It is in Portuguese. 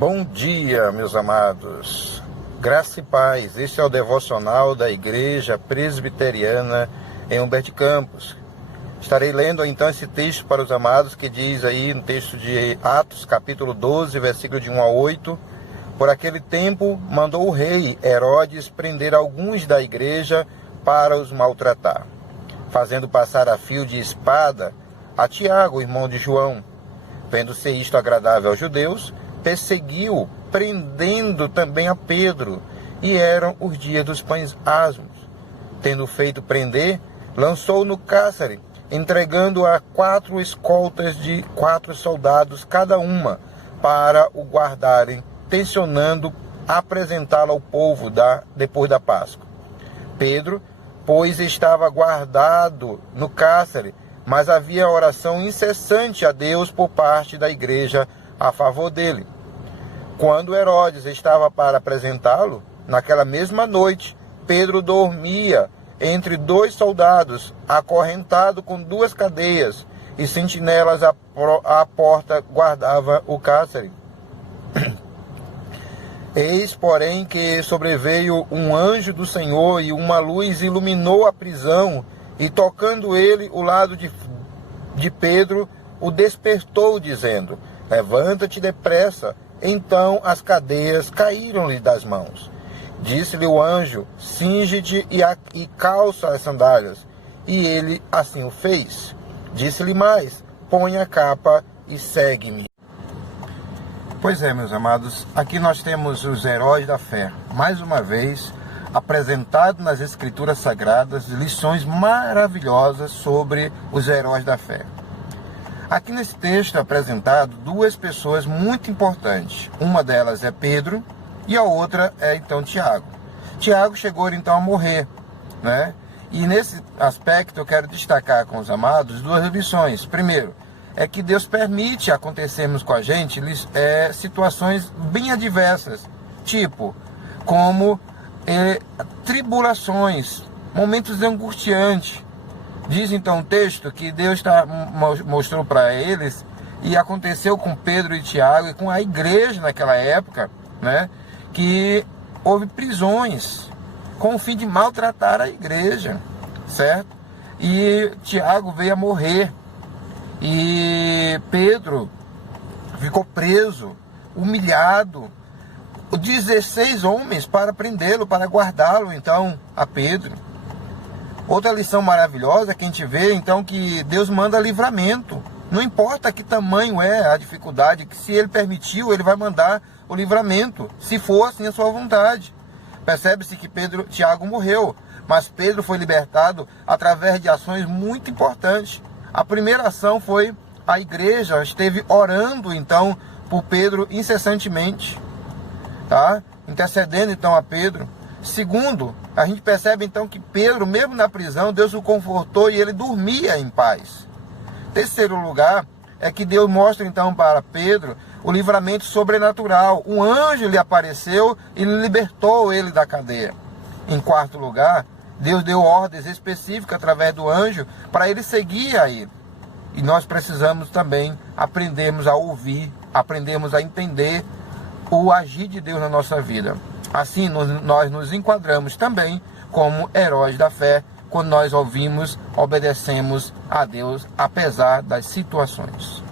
Bom dia, meus amados. Graça e paz. Este é o devocional da Igreja Presbiteriana em Humberto de Campos. Estarei lendo então esse texto para os amados que diz aí no texto de Atos, capítulo 12, versículo de 1 a 8. Por aquele tempo, mandou o rei Herodes prender alguns da igreja para os maltratar, fazendo passar a fio de espada a Tiago, irmão de João. Vendo ser isto agradável aos judeus, perseguiu, prendendo também a Pedro, e eram os dias dos pães asmos. Tendo feito prender, lançou-o no cárcere, entregando a 4 escoltas de 4 soldados cada uma, para o guardarem, tencionando apresentá-lo ao povo depois da Páscoa. Pedro, pois, estava guardado no cárcere, mas havia oração incessante a Deus por parte da igreja a favor dele. Quando Herodes estava para apresentá-lo, naquela mesma noite, Pedro dormia entre 2 soldados, acorrentado com 2 cadeias, e sentinelas à porta guardava o cárcere. Eis, porém, que sobreveio um anjo do Senhor, e uma luz iluminou a prisão, e tocando ele o lado de Pedro, o despertou, dizendo: levanta-te depressa. Então as cadeias caíram-lhe das mãos. Disse-lhe o anjo: cinge-te e calça as sandálias. E ele assim o fez. Disse-lhe mais: põe a capa e segue-me. Pois é, meus amados, aqui nós temos os heróis da fé. Mais uma vez, apresentado nas Escrituras Sagradas, lições maravilhosas sobre os heróis da fé. Aqui nesse texto é apresentado 2 pessoas muito importantes. Uma delas é Pedro e a outra é então Tiago. Tiago chegou então a morrer, né? E nesse aspecto eu quero destacar com os amados 2 lições. Primeiro, é que Deus permite acontecermos com a gente situações bem adversas, tipo como tribulações, momentos angustiantes. Diz então o texto que Deus mostrou para eles, e aconteceu com Pedro e Tiago e com a igreja naquela época, né, que houve prisões com o fim de maltratar a igreja, certo? E Tiago veio a morrer, e Pedro ficou preso, humilhado, 16 homens para prendê-lo, para guardá-lo então a Pedro. Outra lição maravilhosa que a gente vê, então, que Deus manda livramento. Não importa que tamanho é a dificuldade, que se Ele permitiu, Ele vai mandar o livramento, se for assim a sua vontade. Percebe-se que Tiago morreu, mas Pedro foi libertado através de ações muito importantes. A primeira ação foi a igreja esteve orando, então, por Pedro incessantemente, tá? Intercedendo, então, a Pedro. Segundo, a gente percebe então que Pedro, mesmo na prisão, Deus o confortou e ele dormia em paz. Terceiro lugar, é que Deus mostra então para Pedro o livramento sobrenatural. Um anjo lhe apareceu e libertou ele da cadeia. Em quarto lugar, Deus deu ordens específicas através do anjo para ele seguir aí. E nós precisamos também aprendermos a ouvir, aprendermos a entender o agir de Deus na nossa vida. Assim, nós nos enquadramos também como heróis da fé, quando nós ouvimos, obedecemos a Deus, apesar das situações.